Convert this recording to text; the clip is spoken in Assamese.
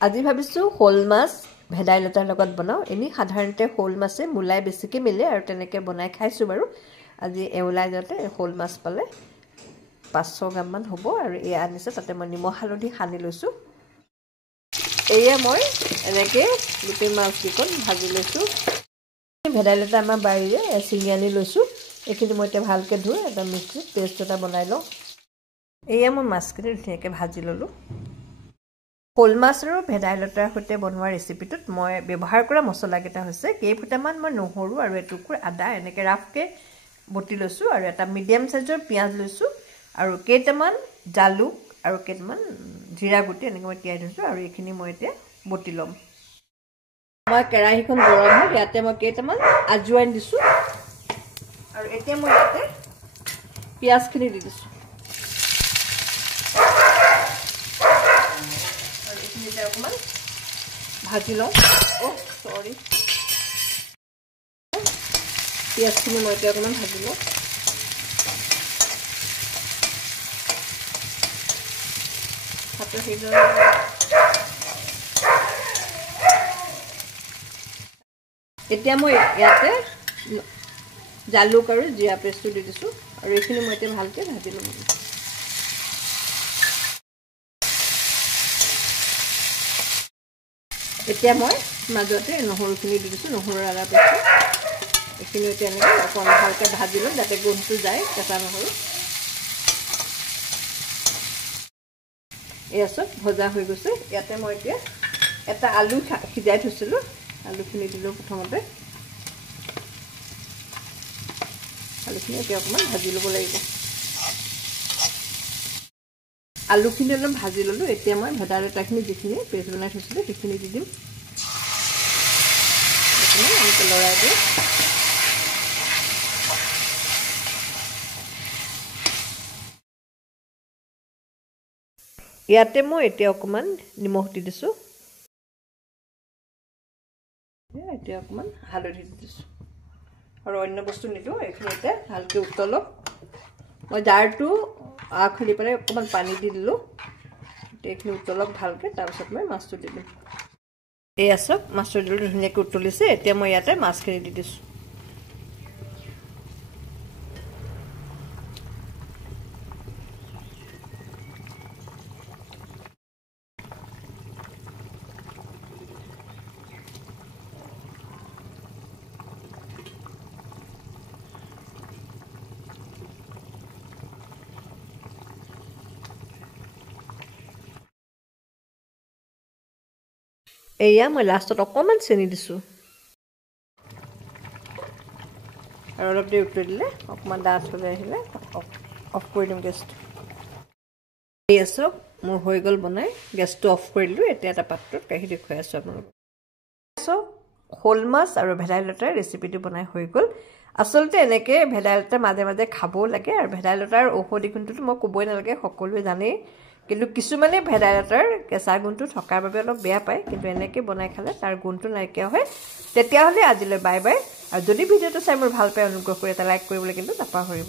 আজি ভাবিছোঁ শ'ল মাছ ভেদাইলতাৰ লগত বনাওঁ। এনেই সাধাৰণতে শ'ল মাছে মূলাই বেছিকৈ মিলে আৰু তেনেকৈ বনাই খাইছোঁ বাৰু। আজি এওলাই যাওঁতে শ'ল মাছ পালে 500 গ্ৰামমান হ'ব আৰু এয়া আনিছে, তাতে মই নিমখ হালধি সানি লৈছোঁ। এয়া মই এনেকৈ গোটেই মাছকেইকণ ভাজি লৈছোঁ। ভেদাইলতা আমাৰ বাৰীৰে ছিঙি আনি লৈছোঁ। এইখিনি মই এতিয়া ভালকৈ ধুই এটা মিক্সিত পেষ্ট এটা বনাই লওঁ। এয়া মই মাছখিনি ধুনীয়াকৈ ভাজি ল'লোঁ। শ'ল মাছ আৰু ভেদাইলতাৰ সৈতে বনোৱা ৰেচিপিটোত মই ব্যৱহাৰ কৰা মছলাকেইটা হৈছে কেইফুটামান মই নহৰু আৰু এটুকুৰ আদা এনেকৈ ৰাফকৈ বটি লৈছোঁ আৰু এটা মিডিয়াম চাইজৰ পিঁয়াজ লৈছোঁ আৰু কেইটামান জালুক আৰু কেইটামান জিৰা গুটি এনেকৈ মই তিয়াই থৈছোঁ আৰু এইখিনি মই এতিয়া বটি ল'ম। মই কেৰাহীখন গৰম হয়, ইয়াতে মই কেইটামান আজুৱাইন দিছোঁ আৰু এতিয়া মই ইয়াতে পিঁয়াজখিনি দি দিছোঁ। অকণমান ভাজি লওঁ। পিঁয়াজখিনি মই এতিয়া অকণমান ভাজি লওঁ। এতিয়া মই ইয়াতে জালুক আৰু জিৰা পেষ্টটো দি দিছোঁ আৰু এইখিনি মই এতিয়া ভালকৈ ভাজি ল'ম। এতিয়া মই মাজতে নহৰুখিনি দি দিছোঁ, নহৰু আদা পেষ্ট। এইখিনি এতিয়া এনেকৈ অকণমান ভালকৈ ভাজি ল'ম যাতে গোন্ধটো যায়, কেঁচা নহৰু। এয়া চব ভজা হৈ গৈছে। ইয়াতে মই এতিয়া এটা আলু সিজাই থৈছিলোঁ, আলুখিনি দিলোঁ প্ৰথমতে। আলুখিনি এতিয়া অকণমান ভাজি ল'ব লাগিব। আলুখিনি অলপ ভাজি ল'লোঁ। এতিয়া মই ভেদাইলতাখিনি যিখিনি পেষ্ট বনাই থৈছিলোঁ সেইখিনি দি দিম। এনেকৈ লৰাই দিওঁ। ইয়াতে মই এতিয়া অকণমান নিমখ দি দিছোঁ। এতিয়া অকণমান হালধি দি দিছোঁ আৰু অন্য বস্তু নিদিওঁ। এইখিনিতে ভালকৈ উতলক। মই জাৰটো খুলি পেলাই অকণমান পানী দি দিলোঁ। এতিয়া এইখিনি উতলক ভালকৈ, তাৰপিছত মই মাছটো দি দিম। এয়া চাওক মাছটো দিলোঁ, ধুনীয়াকৈ উতলিছে। এতিয়া মই ইয়াতে মাছখিনি দি দিছোঁ। এয়া মই লাষ্টত অকণমান চেনি দিছোঁ আৰু অলপ দেৰি উতলি দিলে অকণমান ডাঠ হৈ আহিলে অফ কৰি দিম গেছটো। এয়া চাওক মোৰ হৈ গ'ল বনাই, গেছটো অফ কৰি দিলোঁ। এতিয়া এটা পাত্ৰত কাঢ়ি দেখুৱাই আছোঁ আপোনালোকক। চাওক শ'ল মাছ আৰু ভেদাইলতাৰ ৰেচিপিটো বনাই হৈ গ'ল। আচলতে এনেকৈ ভেদাইলতা মাজে মাজে খাবও লাগে আৰু ভেদাইলতাৰ ঔষধি গুণটোতো মই ক'বই নালাগে, সকলোৱে জানেই। কিন্তু কিছুমানে ভেদাইলতাৰ কেঁচা গুণটো থকাৰ বাবে অলপ বেয়া পায়, কিন্তু এনেকৈ বনাই খালে তাৰ গুণটো নাইকিয়া হয়। তেতিয়াহ'লে আজিলৈ বাই বাই। আৰু যদি ভিডিঅ'টো চাই মোৰ ভাল পায় অনুগ্ৰহ কৰি এটা লাইক কৰিবলৈ কিন্তু নাপাহৰিব।